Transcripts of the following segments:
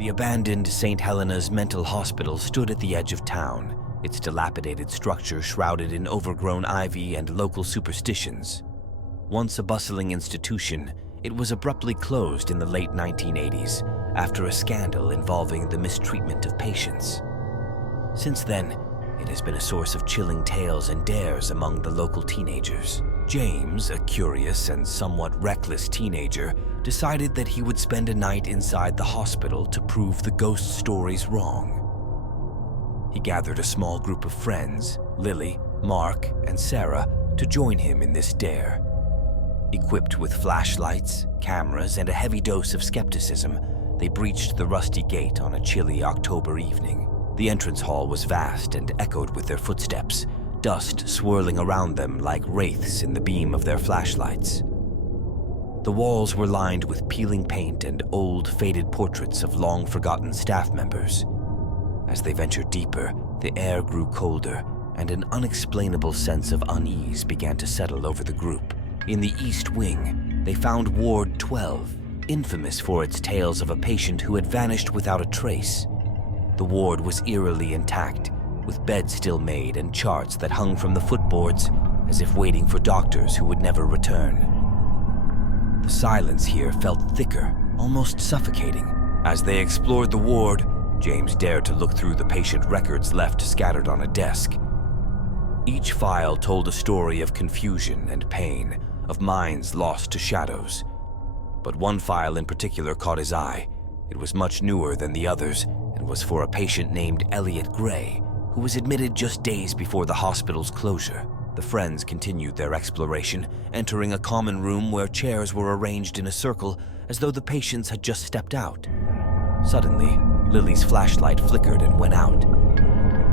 The abandoned St. Helena's Mental Hospital stood at the edge of town, its dilapidated structure shrouded in overgrown ivy and local superstitions. Once a bustling institution, it was abruptly closed in the late 1980s after a scandal involving the mistreatment of patients. Since then, it has been a source of chilling tales and dares among the local teenagers. James, a curious and somewhat reckless teenager, decided that he would spend a night inside the hospital to prove the ghost stories wrong. He gathered a small group of friends, Lily, Mark, and Sarah, to join him in this dare. Equipped with flashlights, cameras, and a heavy dose of skepticism, they breached the rusty gate on a chilly October evening. The entrance hall was vast and echoed with their footsteps, dust swirling around them like wraiths in the beam of their flashlights. The walls were lined with peeling paint and old, faded portraits of long-forgotten staff members. As they ventured deeper, the air grew colder, and an unexplainable sense of unease began to settle over the group. In the East Wing, they found Ward 12, infamous for its tales of a patient who had vanished without a trace. The ward was eerily intact, with beds still made and charts that hung from the footboards as if waiting for doctors who would never return. The silence here felt thicker, almost suffocating. As they explored the ward, James dared to look through the patient records left scattered on a desk. Each file told a story of confusion and pain, of minds lost to shadows. But one file in particular caught his eye. It was much newer than the others and was for a patient named Elliot Gray, who was admitted just days before the hospital's closure. The friends continued their exploration, entering a common room where chairs were arranged in a circle as though the patients had just stepped out. Suddenly, Lily's flashlight flickered and went out.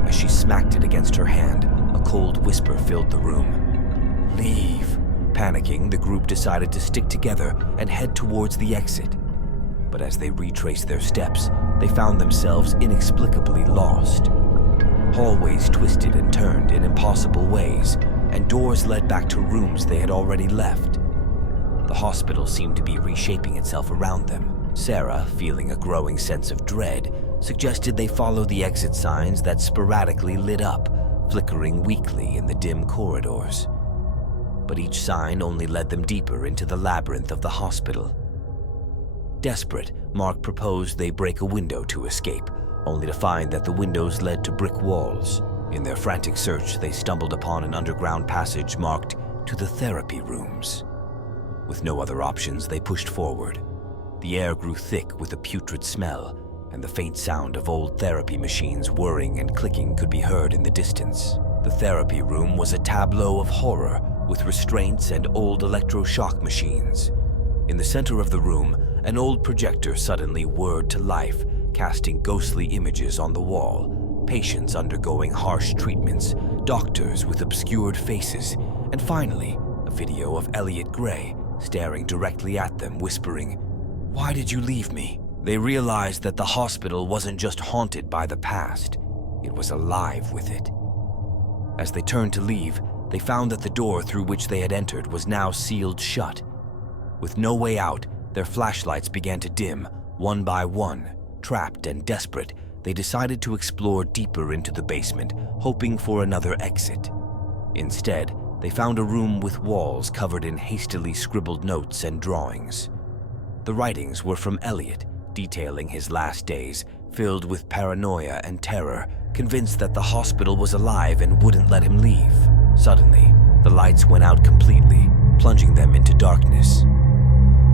As she smacked it against her hand, a cold whisper filled the room. "Leave." Panicking, the group decided to stick together and head towards the exit. But as they retraced their steps, they found themselves inexplicably lost. Hallways twisted and turned in impossible ways, and doors led back to rooms they had already left. The hospital seemed to be reshaping itself around them. Sarah, feeling a growing sense of dread, suggested they follow the exit signs that sporadically lit up, flickering weakly in the dim corridors. But each sign only led them deeper into the labyrinth of the hospital. Desperate, Mark proposed they break a window to escape, only to find that the windows led to brick walls. In their frantic search, they stumbled upon an underground passage marked "To the Therapy Rooms." With no other options, they pushed forward. The air grew thick with a putrid smell, and the faint sound of old therapy machines whirring and clicking could be heard in the distance. The therapy room was a tableau of horror, with restraints and old electroshock machines. In the center of the room, an old projector suddenly whirred to life, casting ghostly images on the wall, patients undergoing harsh treatments, doctors with obscured faces, and finally, a video of Elliot Gray staring directly at them, whispering, "Why did you leave me?" They realized that the hospital wasn't just haunted by the past, it was alive with it. As they turned to leave, they found that the door through which they had entered was now sealed shut. With no way out, their flashlights began to dim, one by one. Trapped and desperate, they decided to explore deeper into the basement, hoping for another exit. Instead, they found a room with walls covered in hastily scribbled notes and drawings. The writings were from Elliot, detailing his last days, filled with paranoia and terror, convinced that the hospital was alive and wouldn't let him leave. Suddenly, the lights went out completely, plunging them into darkness.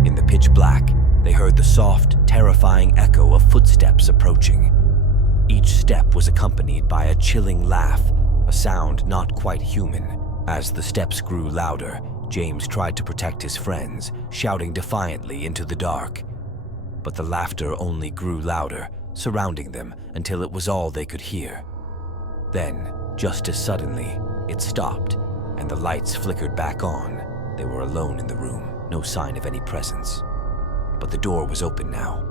In the pitch black, they heard the soft, terrifying echo of footsteps approaching. Each step was accompanied by a chilling laugh, a sound not quite human. As the steps grew louder, James tried to protect his friends, shouting defiantly into the dark. But the laughter only grew louder, surrounding them until it was all they could hear. Then, just as suddenly, it stopped, and the lights flickered back on. They were alone in the room, no sign of any presence. But the door was open now.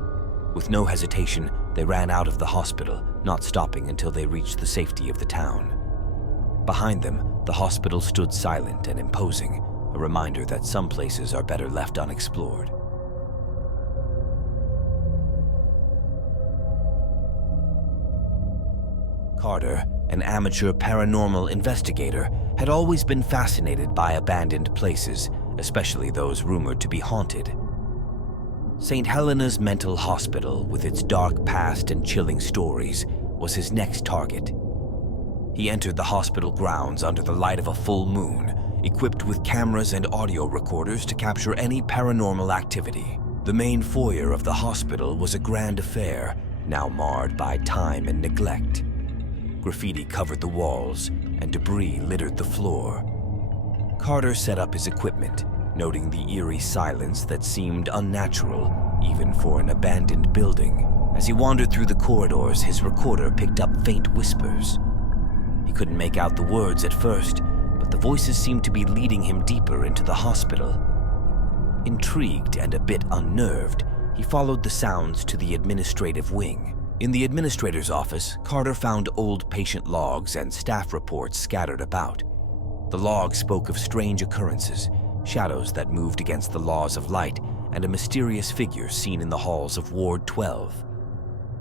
With no hesitation, they ran out of the hospital, not stopping until they reached the safety of the town. Behind them, the hospital stood silent and imposing, a reminder that some places are better left unexplored. Carter, an amateur paranormal investigator, had always been fascinated by abandoned places, especially those rumored to be haunted. St. Helena's Mental Hospital, with its dark past and chilling stories, was his next target. He entered the hospital grounds under the light of a full moon, equipped with cameras and audio recorders to capture any paranormal activity. The main foyer of the hospital was a grand affair, now marred by time and neglect. Graffiti covered the walls, and debris littered the floor. Carter set up his equipment, noting the eerie silence that seemed unnatural, even for an abandoned building. As he wandered through the corridors, his recorder picked up faint whispers. He couldn't make out the words at first, but the voices seemed to be leading him deeper into the hospital. Intrigued and a bit unnerved, he followed the sounds to the administrative wing. In the administrator's office, Carter found old patient logs and staff reports scattered about. The logs spoke of strange occurrences, shadows that moved against the laws of light, and a mysterious figure seen in the halls of Ward 12.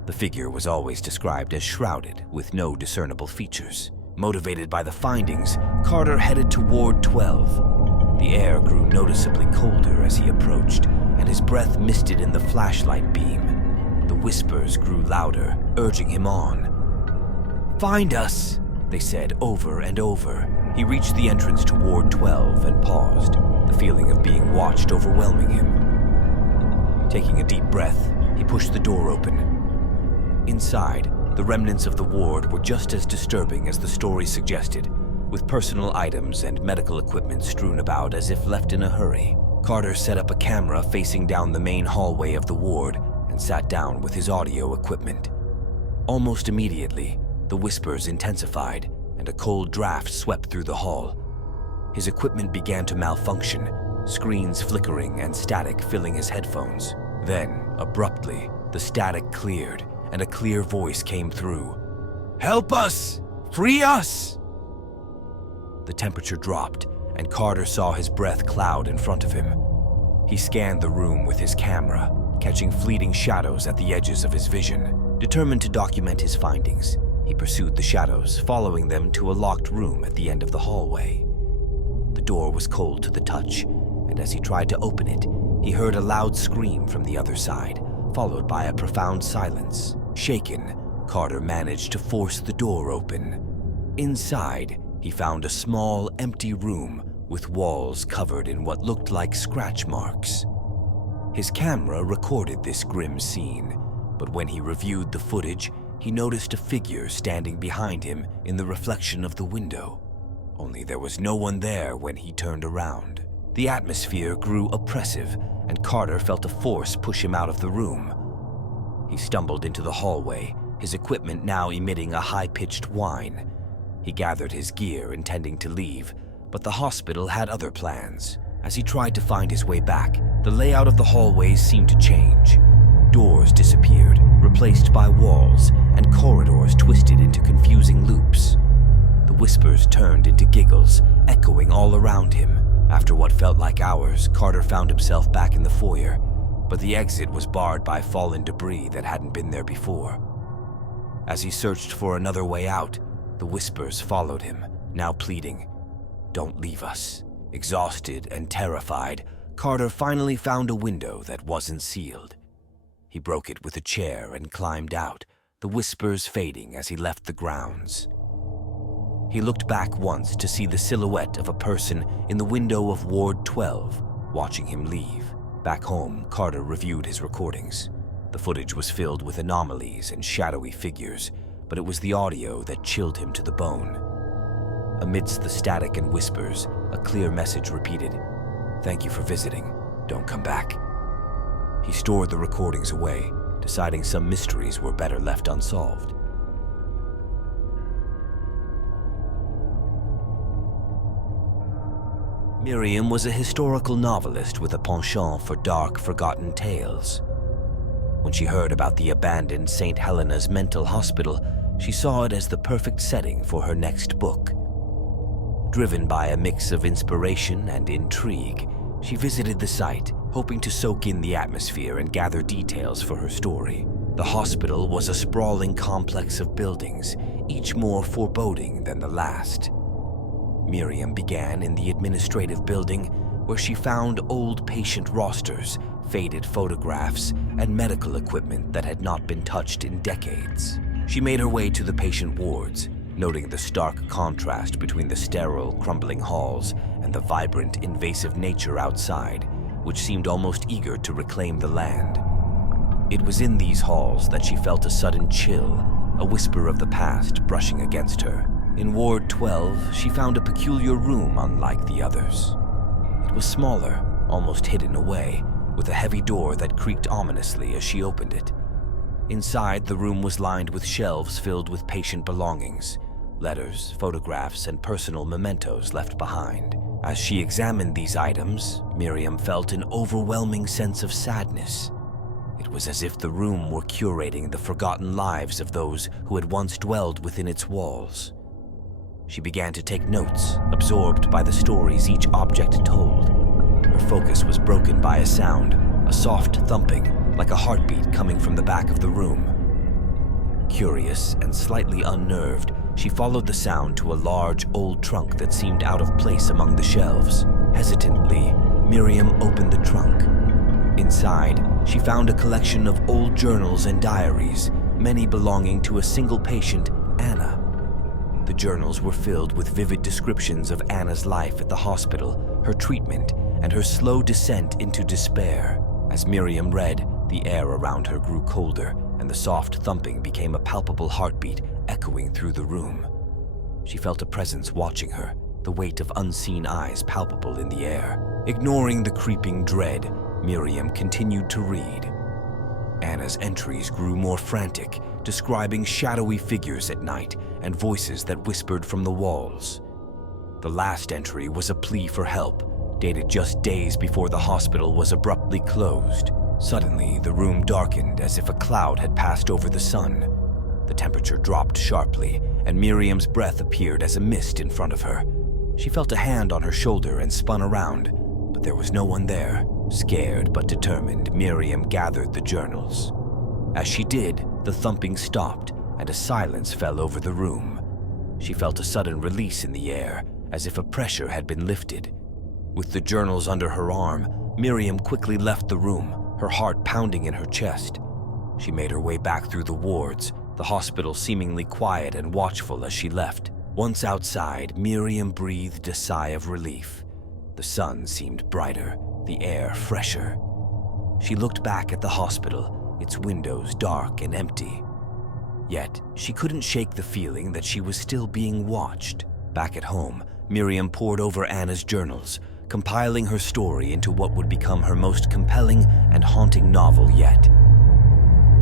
The figure was always described as shrouded, with no discernible features. Motivated by the findings, Carter headed to Ward 12. The air grew noticeably colder as he approached, and his breath misted in the flashlight beam. The whispers grew louder, urging him on. "Find us," they said over and over. He reached the entrance to Ward 12 and paused, the feeling of being watched overwhelming him. Taking a deep breath, he pushed the door open. Inside, the remnants of the ward were just as disturbing as the story suggested, with personal items and medical equipment strewn about as if left in a hurry. Carter set up a camera facing down the main hallway of the ward and sat down with his audio equipment. Almost immediately, the whispers intensified, and a cold draft swept through the hall. His equipment began to malfunction, screens flickering and static filling his headphones. Then, abruptly, the static cleared, and a clear voice came through. "Help us! Free us!" The temperature dropped, and Carter saw his breath cloud in front of him. He scanned the room with his camera, catching fleeting shadows at the edges of his vision. Determined to document his findings, he pursued the shadows, following them to a locked room at the end of the hallway. The door was cold to the touch, and as he tried to open it, he heard a loud scream from the other side, followed by a profound silence. Shaken, Carter managed to force the door open. Inside, he found a small, empty room with walls covered in what looked like scratch marks. His camera recorded this grim scene, but when he reviewed the footage, he noticed a figure standing behind him in the reflection of the window. Only there was no one there when he turned around. The atmosphere grew oppressive, and Carter felt a force push him out of the room. He stumbled into the hallway, his equipment now emitting a high-pitched whine. He gathered his gear, intending to leave, but the hospital had other plans. As he tried to find his way back, the layout of the hallways seemed to change. Doors disappeared, replaced by walls, and corridors twisted into confusing loops. The whispers turned into giggles, echoing all around him. After what felt like hours, Carter found himself back in the foyer, but the exit was barred by fallen debris that hadn't been there before. As he searched for another way out, the whispers followed him, now pleading, "Don't leave us." Exhausted and terrified, Carter finally found a window that wasn't sealed. He broke it with a chair and climbed out, the whispers fading as he left the grounds. He looked back once to see the silhouette of a person in the window of Ward 12, watching him leave. Back home, Carter reviewed his recordings. The footage was filled with anomalies and shadowy figures, but it was the audio that chilled him to the bone. Amidst the static and whispers, a clear message repeated, "Thank you for visiting. Don't come back." He stored the recordings away, deciding some mysteries were better left unsolved. Miriam was a historical novelist with a penchant for dark, forgotten tales. When she heard about the abandoned St. Helena's Mental Hospital, she saw it as the perfect setting for her next book. Driven by a mix of inspiration and intrigue, she visited the site, hoping to soak in the atmosphere and gather details for her story. The hospital was a sprawling complex of buildings, each more foreboding than the last. Miriam began in the administrative building, where she found old patient rosters, faded photographs, and medical equipment that had not been touched in decades. She made her way to the patient wards, noting the stark contrast between the sterile, crumbling halls and the vibrant, invasive nature outside, which seemed almost eager to reclaim the land. It was in these halls that she felt a sudden chill, a whisper of the past brushing against her. In Ward 12, she found a peculiar room unlike the others. It was smaller, almost hidden away, with a heavy door that creaked ominously as she opened it. Inside, the room was lined with shelves filled with patient belongings, letters, photographs, and personal mementos left behind. As she examined these items, Miriam felt an overwhelming sense of sadness. It was as if the room were curating the forgotten lives of those who had once dwelled within its walls. She began to take notes, absorbed by the stories each object told. Her focus was broken by a sound, a soft thumping, like a heartbeat coming from the back of the room. Curious and slightly unnerved, she followed the sound to a large, old trunk that seemed out of place among the shelves. Hesitantly, Miriam opened the trunk. Inside, she found a collection of old journals and diaries, many belonging to a single patient, Anna. The journals were filled with vivid descriptions of Anna's life at the hospital, her treatment, and her slow descent into despair. As Miriam read, the air around her grew colder, and the soft thumping became a palpable heartbeat echoing through the room. She felt a presence watching her, the weight of unseen eyes palpable in the air. Ignoring the creeping dread, Miriam continued to read. Anna's entries grew more frantic, describing shadowy figures at night and voices that whispered from the walls. The last entry was a plea for help, dated just days before the hospital was abruptly closed. Suddenly, the room darkened as if a cloud had passed over the sun. The temperature dropped sharply, and Miriam's breath appeared as a mist in front of her. She felt a hand on her shoulder and spun around, but there was no one there. Scared but determined, Miriam gathered the journals. As she did, the thumping stopped, and a silence fell over the room. She felt a sudden release in the air, as if a pressure had been lifted. With the journals under her arm, Miriam quickly left the room, her heart pounding in her chest. She made her way back through the wards, the hospital seemingly quiet and watchful as she left. Once outside, Miriam breathed a sigh of relief. The sun seemed brighter, the air fresher. She looked back at the hospital, its windows dark and empty. Yet, she couldn't shake the feeling that she was still being watched. Back at home, Miriam pored over Anna's journals, compiling her story into what would become her most compelling and haunting novel yet.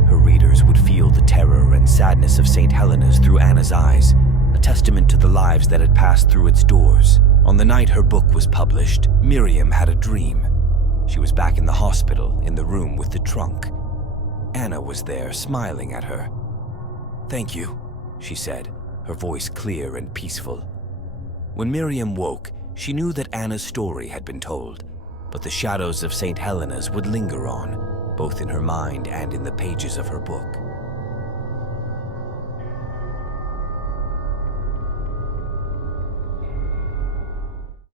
Her readers would feel the terror and sadness of St. Helena's through Anna's eyes, a testament to the lives that had passed through its doors. On the night her book was published, Miriam had a dream. She was back in the hospital, in the room with the trunk. Anna was there, smiling at her. "Thank you," she said, her voice clear and peaceful. When Miriam woke, she knew that Anna's story had been told, but the shadows of St. Helena's would linger on, both in her mind and in the pages of her book.